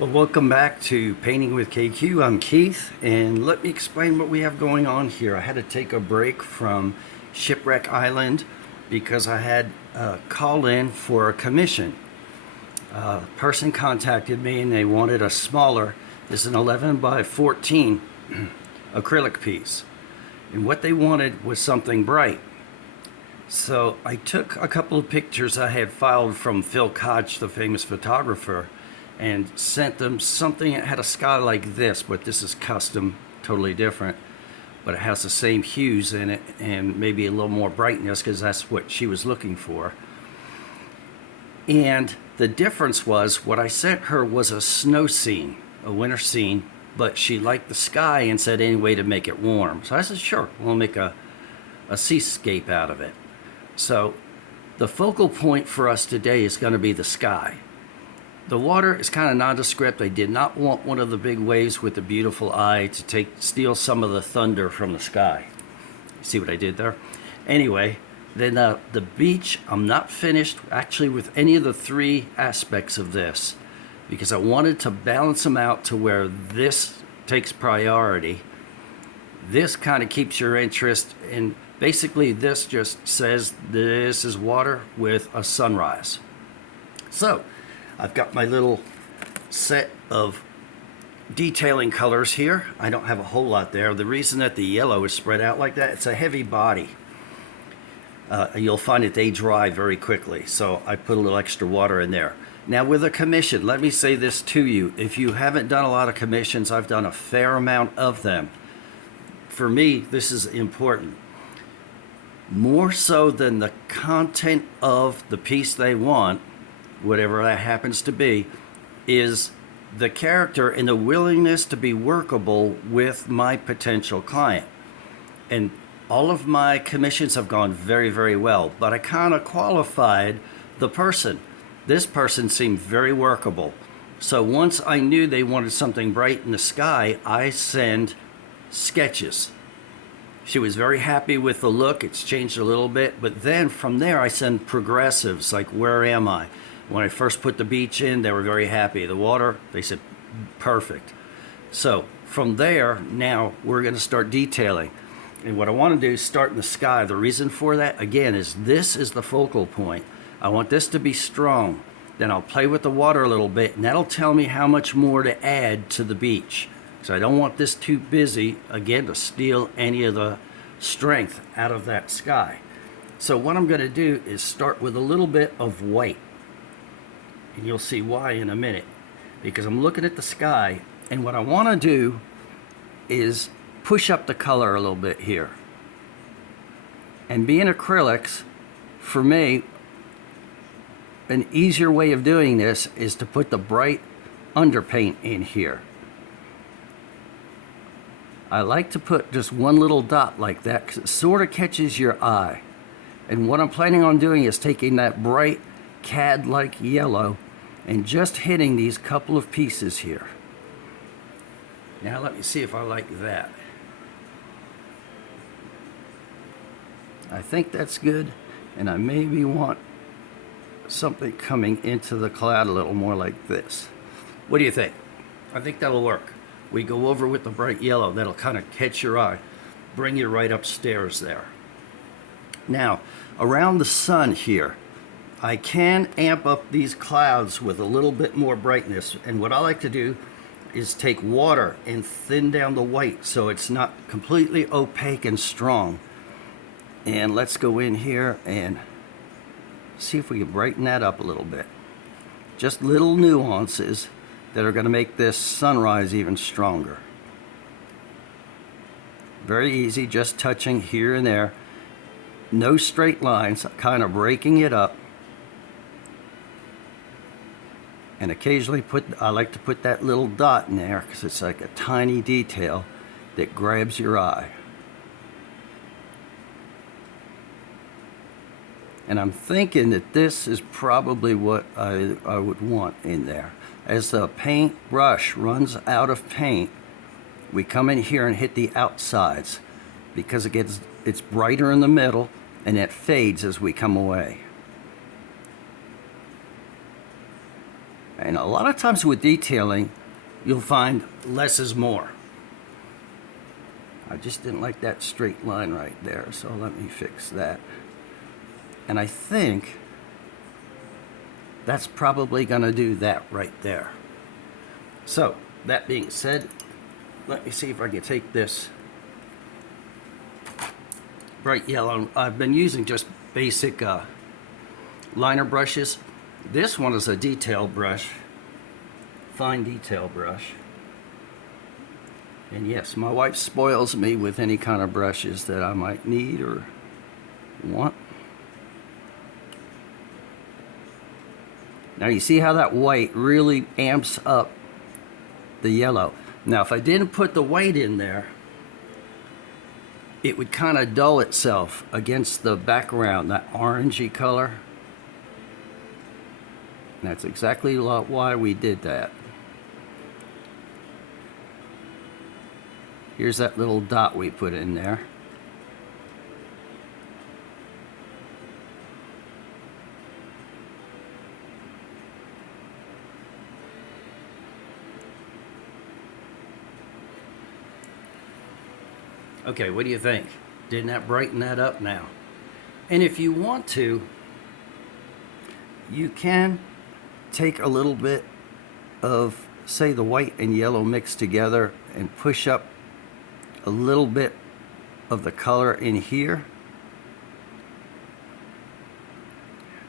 Well, welcome back to Painting with KQ. I'm Keith, and let me explain what we have going on here. I had to take a break from Shipwreck Island because I had a call in for a commission. A person contacted me and they wanted a smaller, this is an 11 by 14 acrylic piece. And what they wanted was something bright. So I took a couple of pictures I had filed from Phil Koch, the famous photographer, and sent them something that had a sky like this, but this is custom, totally different. But it has the same hues in it and maybe a little more brightness because that's what she was looking for. And the difference was what I sent her was a snow scene, a winter scene, but she liked the sky and said any way to make it warm. So I said, sure, we'll make a seascape out of it. So the focal point for us today is going to be the sky. The water is kind of nondescript. I did not want one of the big waves with the beautiful eye to steal some of the thunder from the sky. See what I did there? Anyway, then the beach, I'm not finished actually with any of the three aspects of this because I wanted to balance them out to where this takes priority. This kind of keeps your interest, and basically this just says this is water with a sunrise. So I've got my little set of detailing colors here. I don't have a whole lot there. The reason that the yellow is spread out like that, it's a heavy body. You'll find that they dry very quickly, so I put a little extra water in there. Now with a commission, let me say this to you. If you haven't done a lot of commissions, I've done a fair amount of them. For me, this is important. More so than the content of the piece they want, whatever that happens to be, is the character and the willingness to be workable with my potential client. And all of my commissions have gone very, very well, but I kind of qualified the person. This person seemed very workable. So once I knew they wanted something bright in the sky, I send sketches. She was very happy with the look. It's changed a little bit, but then from there I send progressives, like where am I? When I first put the beach in, they were very happy. The water, they said, perfect. So from there, now we're going to start detailing. And what I want to do is start in the sky. The reason for that, again, is this is the focal point. I want this to be strong. Then I'll play with the water a little bit, and that'll tell me how much more to add to the beach. So I don't want this too busy, again, to steal any of the strength out of that sky. So what I'm going to do is start with a little bit of white. And you'll see why in a minute, because I'm looking at the sky, and what I want to do is push up the color a little bit here. And being acrylics, for me, an easier way of doing this is to put the bright underpaint in here. I like to put just one little dot like that because it sort of catches your eye. And what I'm planning on doing is taking that bright cad-like yellow and just hitting these couple of pieces here. Now let me see if I like that. I think that's good, and I maybe want something coming into the cloud a little more like this. What do you think? I think that'll work. We go over with the bright yellow. That'll kind of catch your eye, bring you right upstairs there. Now, around the sun here, I can amp up these clouds with a little bit more brightness. And what I like to do is take water and thin down the white so it's not completely opaque and strong. And let's go in here and see if we can brighten that up a little bit. Just little nuances that are going to make this sunrise even stronger. Very easy, just touching here and there. No straight lines, kind of breaking it up. And occasionally I like to put that little dot in there because it's like a tiny detail that grabs your eye. And I'm thinking that this is probably what I would want in there. As the paint brush runs out of paint, we come in here and hit the outsides because it's brighter in the middle and it fades as we come away. And a lot of times with detailing, you'll find less is more. I just didn't like that straight line right there, so let me fix that. And I think that's probably going to do that right there. So, that being said, let me see if I can take this bright yellow. I've been using just basic liner brushes. This one is a detail brush, fine detail brush. And yes, my wife spoils me with any kind of brushes that I might need or want. Now you see how that white really amps up the yellow. Now if I didn't put the white in there, it would kind of dull itself against the background, that orangey color. And that's exactly why we did that. Here's that little dot we put in there. Okay, what do you think? Didn't that brighten that up now? And if you want to, you can take a little bit of, say, the white and yellow mixed together and push up a little bit of the color in here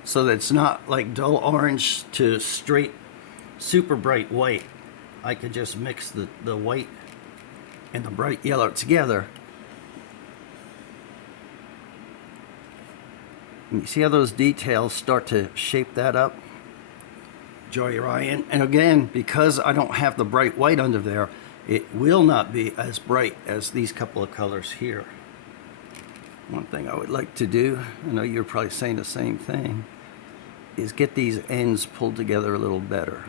so that it's not like dull orange to straight super bright white. I could just mix the white and the bright yellow together. And you see how those details start to shape that up? Enjoy your eye in. And again, because I don't have the bright white under there, it will not be as bright as these couple of colors here. One thing I would like to do, I know you're probably saying the same thing, is get these ends pulled together a little better.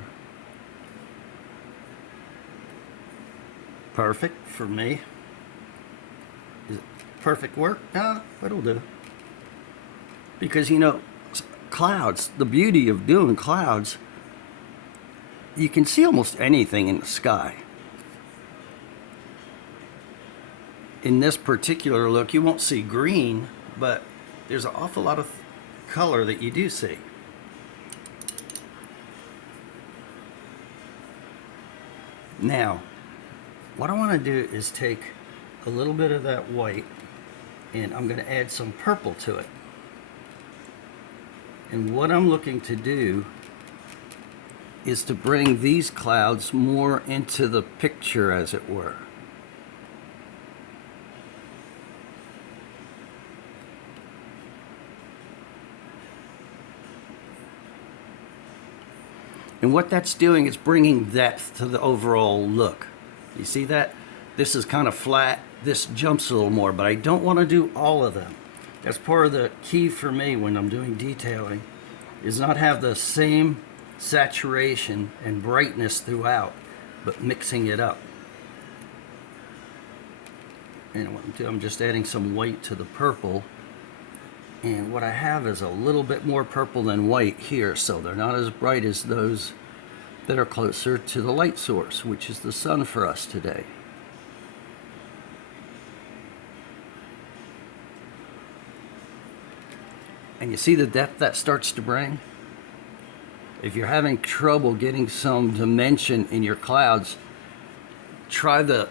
Perfect for me. Is it perfect work? No, it'll do. Because, you know, clouds, the beauty of doing clouds, you can see almost anything in the sky. In this particular look, you won't see green, but there's an awful lot of color that you do see. Now, what I want to do is take a little bit of that white and I'm going to add some purple to it. And what I'm looking to do is to bring these clouds more into the picture, as it were. And what that's doing is bringing depth to the overall look. You see that? This is kind of flat. This jumps a little more, but I don't want to do all of them. That's part of the key for me when I'm doing detailing, is not have the same saturation and brightness throughout, but mixing it up. And what I'm doing, I'm just adding some white to the purple. And what I have is a little bit more purple than white here, so they're not as bright as those that are closer to the light source, which is the sun for us today. And you see the depth that starts to bring? If you're having trouble getting some dimension in your clouds, try the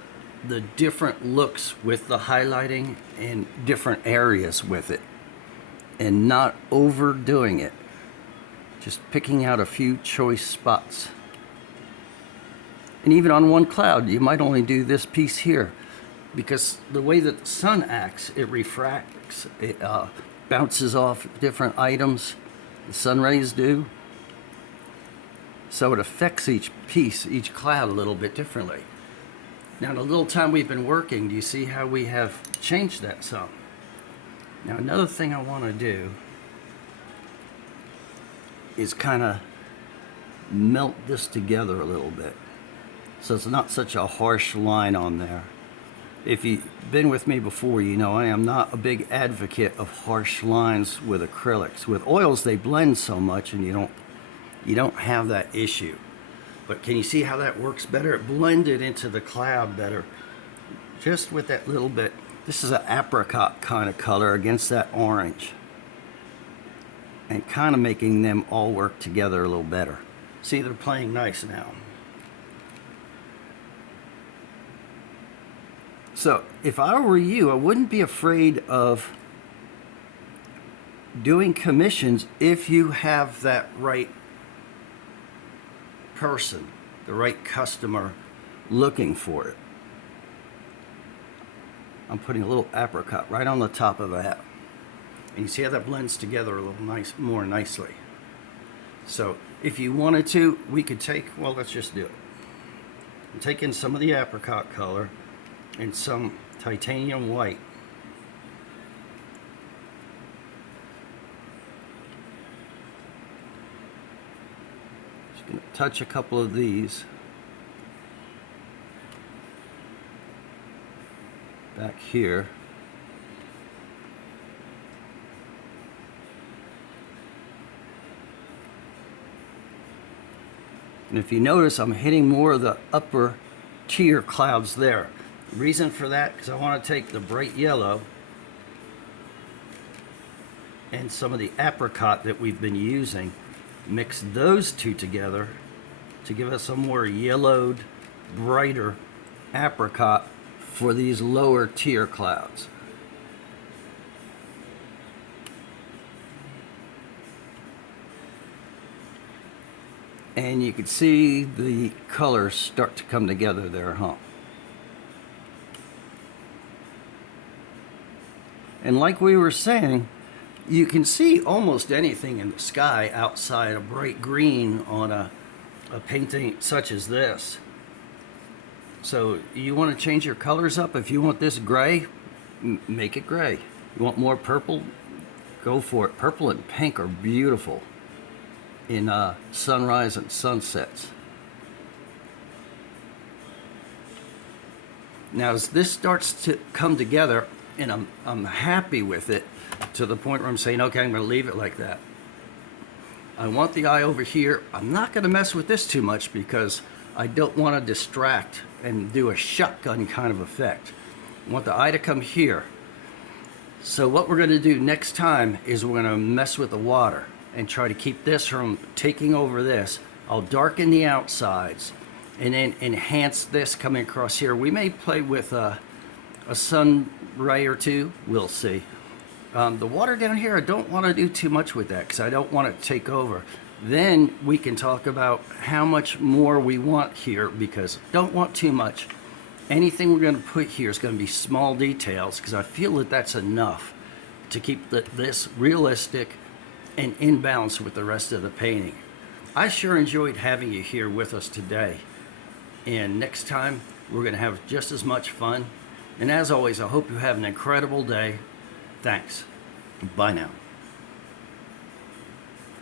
different looks with the highlighting in different areas with it. And not overdoing it. Just picking out a few choice spots. And even on one cloud, you might only do this piece here, because the way that the sun acts, it refracts, it bounces off different items, the sun rays do. So it affects each piece, each cloud a little bit differently. Now, in the little time we've been working, do you see how we have changed that some? Now, another thing I want to do is kind of melt this together a little bit, so it's not such a harsh line on there. If you've been with me before, you know I am not a big advocate of harsh lines with acrylics. With oils, they blend so much and you don't you don't have that issue. But can you see how that works better? It blended into the cloud better, just with that little bit. This is an apricot kind of color against that orange, and kind of making them all work together a little better. See, they're playing nice now. So if I were you, I wouldn't be afraid of doing commissions if you have that right person, the right customer looking for it. I'm putting a little apricot right on the top of that. And you see how that blends together a little more nicely. So if you wanted to, we could take, well, let's just do it. Take in some of the apricot color and some titanium white. Just gonna touch a couple of these back here. And if you notice, I'm hitting more of the upper tier clouds there. The reason for that, because I want to take the bright yellow and some of the apricot that we've been using, mix those two together to give us a more yellowed, brighter apricot for these lower tier clouds. And you can see the colors start to come together there, huh? And like we were saying, you can see almost anything in the sky outside a bright green on a painting such as this. So you want to change your colors up. If you want this gray, make it gray. You want more purple, go for it. Purple and pink are beautiful in sunrise and sunsets. Now as this starts to come together, and I'm happy with it to the point where I'm saying, okay, I'm going to leave it like that. I want the eye over here. I'm not going to mess with this too much because I don't want to distract and do a shotgun kind of effect. I want the eye to come here. So what we're going to do next time is we're going to mess with the water and try to keep this from taking over this. I'll darken the outsides and then enhance this coming across here. We may play with a sun ray or two, we'll see. The water down here, I don't want to do too much with that because I don't want it to take over. Then we can talk about how much more we want here, because don't want too much. Anything we're going to put here is going to be small details, because I feel that that's enough to keep this realistic and in balance with the rest of the painting. I sure enjoyed having you here with us today, and next time we're going to have just as much fun. And as always, I hope you have an incredible day. Thanks. Bye now.